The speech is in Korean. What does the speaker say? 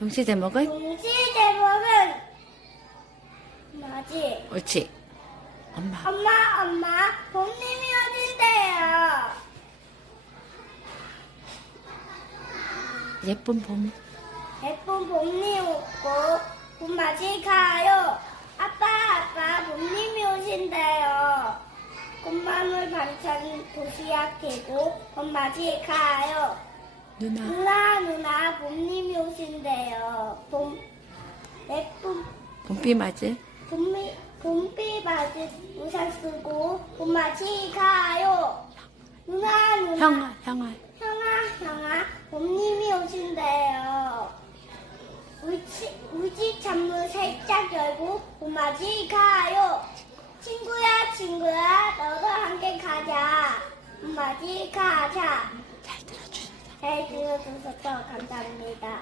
동시 제목은 동시 제목은 뭐지? 옳지. 엄마. 엄마, 엄마, 봄님이 오신대요. 예쁜 봄. 예쁜 봄님 오고 봄 맞이 가요. 아빠, 아빠, 봄님이 오신대요. 꽃마물 반찬 도시락 개고 봄 맞이 가요. 누나. 누나, 누나, 봄님이 오신대요. 봄, 예쁜 봄비 맞을. 봄비, 봄비 맞은 우산 쓰고 봄맞이 가요. 누나, 누나. 형아, 형아. 형아, 형아, 봄님이 오신대요. 우지, 우지 창문 살짝 열고 봄맞이 가요. 친구야, 친구야, 너도 함께 가자. 봄맞이 가자. 잘 들어주셔서 감사합니다.